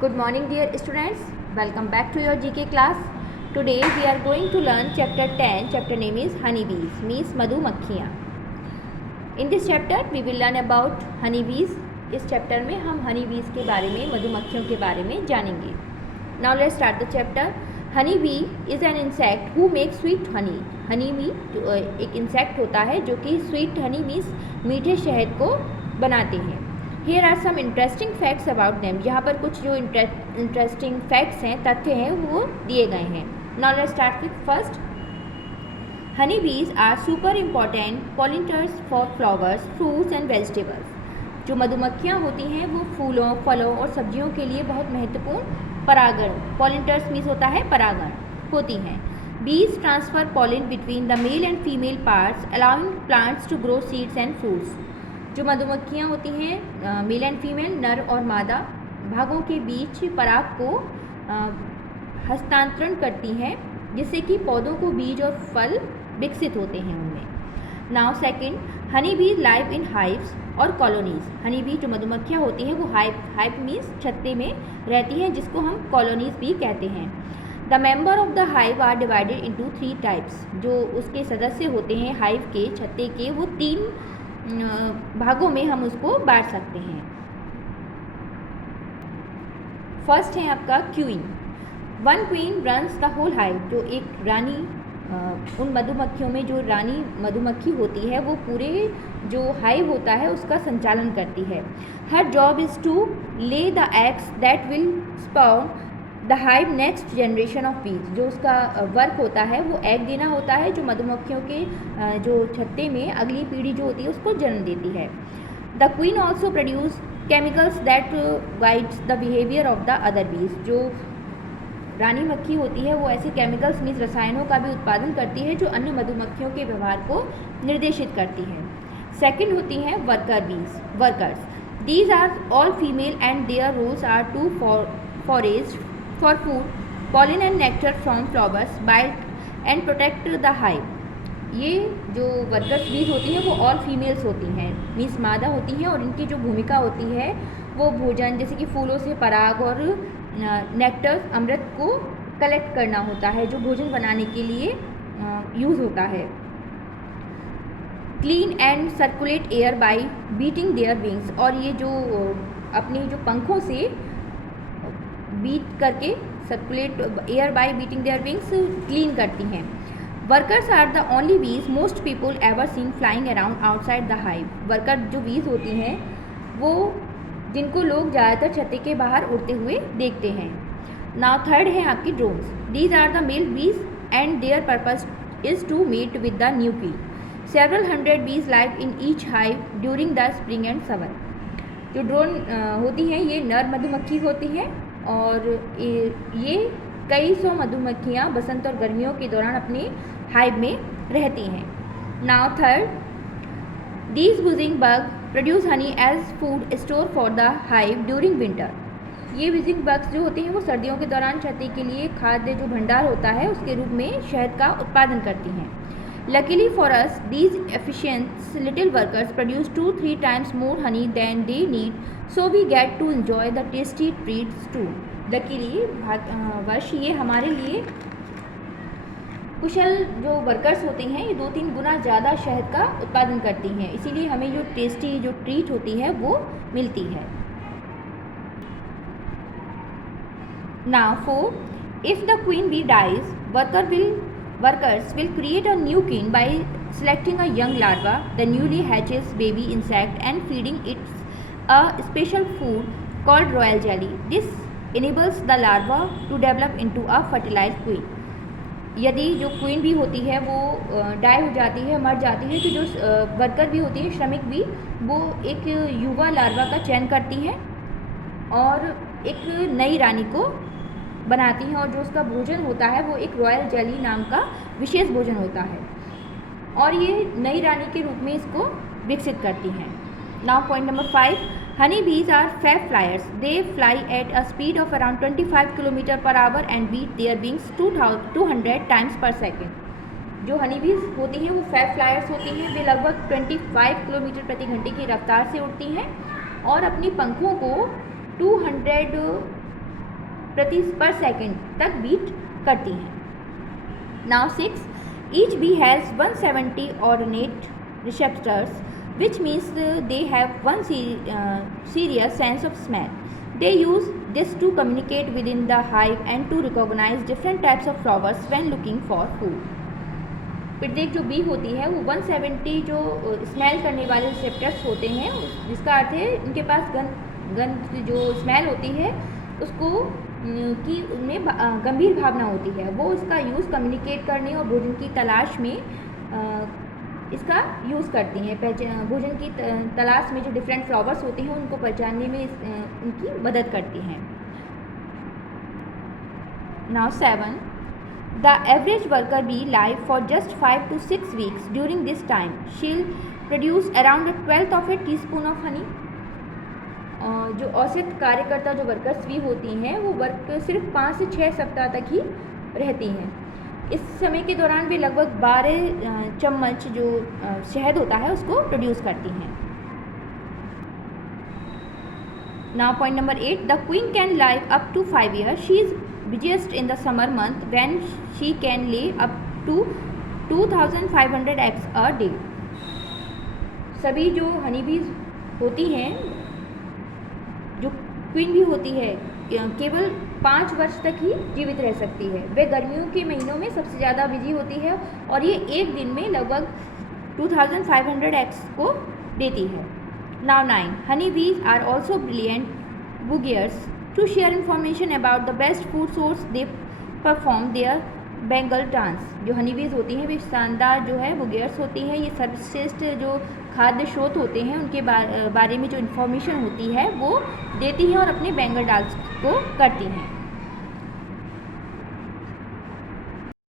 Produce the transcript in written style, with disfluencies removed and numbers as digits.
Good morning dear students, welcome back to your GK class. Today we are going to learn chapter 10. Chapter name is honeybees, means मधुमक्खियाँ. In this chapter we will learn about honeybees. इस chapter में हम honeybees के बारे में, मधुमक्खियों के बारे में जानेंगे. Now let's start the chapter. Honeybee is an insect who makes sweet honey. Honeybee एक insect होता है जो कि sweet honey means मीठे शहद को बनाते हैं. Here are some interesting facts about them. यहाँ पर कुछ जो इंटरेस्टिंग फैक्ट्स हैं, तथ्य हैं, वो दिए गए हैं. Now let's start with first. Honeybees are super important pollinators for flowers, fruits and vegetables. जो मधुमक्खियाँ होती हैं वो फूलों, फलों और सब्जियों के लिए बहुत महत्वपूर्ण परागण, pollinators मीन्स होता है परागण, होती हैं. Bees transfer pollen between the male and female parts, allowing plants to grow seeds and fruits. जो मधुमक्खियाँ होती हैं मेल एंड फीमेल, नर और मादा भागों के बीच पराग को हस्तांतरण करती हैं, जिससे कि पौधों को बीज और फल विकसित होते हैं उनमें. Now second, honey bee live in hives और कॉलोनीज. हनी बी जो मधुमक्खियाँ होती हैं वो हाइव मीन्स छत्ते में रहती हैं, जिसको हम कॉलोनीज भी कहते हैं. The member of the hive are divided into 3 types. जो उसके सदस्य होते हैं हाइव के, छत्ते के, वो 3 भागों में हम उसको बांट सकते हैं. फर्स्ट है आपका queen. One queen runs the whole hive. जो एक रानी, उन मधुमक्खियों में जो रानी मधुमक्खी होती है वो पूरे जो हाइव होता है उसका संचालन करती है. Her job is to lay the eggs that will spawn the hive next generation of bees. जो उसका वर्क होता है वो एग देना होता है, जो मधुमक्खियों के जो छत्ते में अगली पीढ़ी जो होती है उसको जन्म देती है. The queen also produce chemicals that guides the behaviour of the other बीज. जो रानी मक्खी होती है वो ऐसे केमिकल्स मीन्स रसायनों का भी उत्पादन करती है जो अन्य मधुमक्खियों के व्यवहार को निर्देशित करती है. सेकेंड होती हैं worker bees, workers. These are all female and their roles are to forage for food, pollen and nectar from flowers, bite and protect the hive. ये जो वर्कर्स बीज होती हैं वो ऑल फीमेल्स होती हैं, मीन्स मादा होती हैं, और इनकी जो भूमिका होती है वो भोजन, जैसे कि फूलों से पराग और नेक्टर, अमृत को कलेक्ट करना होता है, जो भोजन बनाने के लिए यूज़ होता है. Clean and circulate air by beating their wings. और ये जो अपनी जो पंखों से बीट करके, circulate air by beating their wings, clean करती हैं. वर्कर्स आर द ओनली बीज most people ever seen flying around outside the hive. Worker जो बीज होती हैं वो जिनको लोग ज़्यादातर छत्ते के बाहर उड़ते हुए देखते हैं. नाउ थर्ड है आपकी drones. These are the male bees and their purpose is to mate with the new queen. Several hundred bees live in each hive during the spring and summer. जो ड्रोन होती हैं ये नर मधुमक्खी होती हैं, और ये कई सौ मधुमक्खियाँ बसंत और गर्मियों के दौरान अपने हाइव में रहती हैं. Now third, these buzzing bugs produce honey as food store for the hive during winter. ये विजिंग बग्स जो होते हैं वो सर्दियों के दौरान छत्ते के लिए खाद्य जो भंडार होता है उसके रूप में शहद का उत्पादन करती हैं. Luckily for us, these efficient little workers produce 2-3 times more honey than they need, so we get to enjoy the tasty treats too. Luckily, वर्ष ये हमारे लिए कुशल जो वर्कर्स होते हैं ये 2-3 गुना ज़्यादा शहद का उत्पादन करती हैं, इसीलिए हमें जो टेस्टी जो ट्रीट होती है वो मिलती है. Now 4, if the queen bee dies, workers will create a new queen by selecting a young larva, the newly hatches baby insect, and feeding it a special food called royal jelly. This enables the larva to develop into a fertilized queen. यदि जो queen भी होती है वो die हो जाती है, मर जाती है, तो जो वर्कर भी होती है, श्रमिक भी, वो एक युवा लार्वा का चयन करती है और एक नई रानी को बनाती हैं, और जो उसका भोजन होता है वो एक रॉयल जेली नाम का विशेष भोजन होता है, और ये नई रानी के रूप में इसको विकसित करती हैं. Now point number 5, honey bees are fab flyers. They fly at a speed of around 25 kilometre per hour and beat their wings 200 times per second. जो हनी बीज होती हैं वो फैब फ्लायर्स होती हैं. वे लगभग 25 किलोमीटर प्रति घंटे की रफ्तार से उड़ती हैं और अपनी पंखों को 200 पर सेकेंड तक बीट करती हैं। Now 6, each bee has 170 odorant receptors which means they have one serious sense of smell. They use this to communicate within the hive and to recognize different types of flowers when looking for food. प्रत्येक जो B होती है वो 170 जो smell करने वाले receptors होते हैं, जिसका अर्थ है इनके पास गंध जो स्मेल होती है उसको कि उनमें गंभीर भावना होती है, वो इसका यूज़ कम्युनिकेट करने और भोजन की तलाश में इसका यूज़ करती हैं। भोजन की तलाश में जो डिफरेंट फ्लावर्स होते हैं उनको पहचानने में उनकी मदद करती हैं। Now 7, the average worker bee live for just 5 to 6 weeks. During this time she'll produce around 1/12 of a teaspoon of honey. जो औसत कार्यकर्ता जो वर्कर्स भी होती हैं वो वर्क सिर्फ 5 से 6 सप्ताह तक ही रहती हैं। इस समय के दौरान वे लगभग 12 चम्मच जो शहद होता है उसको प्रोड्यूस करती हैं। Now point number 8, the queen can live up to 5 years. She is busiest in the summer month when she can lay up to 2500 eggs a day. सभी जो हनी बीज होती हैं, जो क्वीन भी होती है, केवल 5 वर्ष तक ही जीवित रह सकती है। वे गर्मियों के महीनों में सबसे ज़्यादा बिजी होती है और ये एक दिन में लगभग 2500 eggs को देती है। Now 9, honey bees are also brilliant बुगियर्स to share information about the best food source. They perform their बेंगल डांस। जो हनी बीज होती हैं वे शानदार जो है बुगियर्स होती हैं, ये सर्वश्रेष्ठ जो खाद्य स्रोत होते हैं उनके बारे में जो इन्फॉर्मेशन होती है वो देती हैं और अपने बेंगल डांस को करती हैं।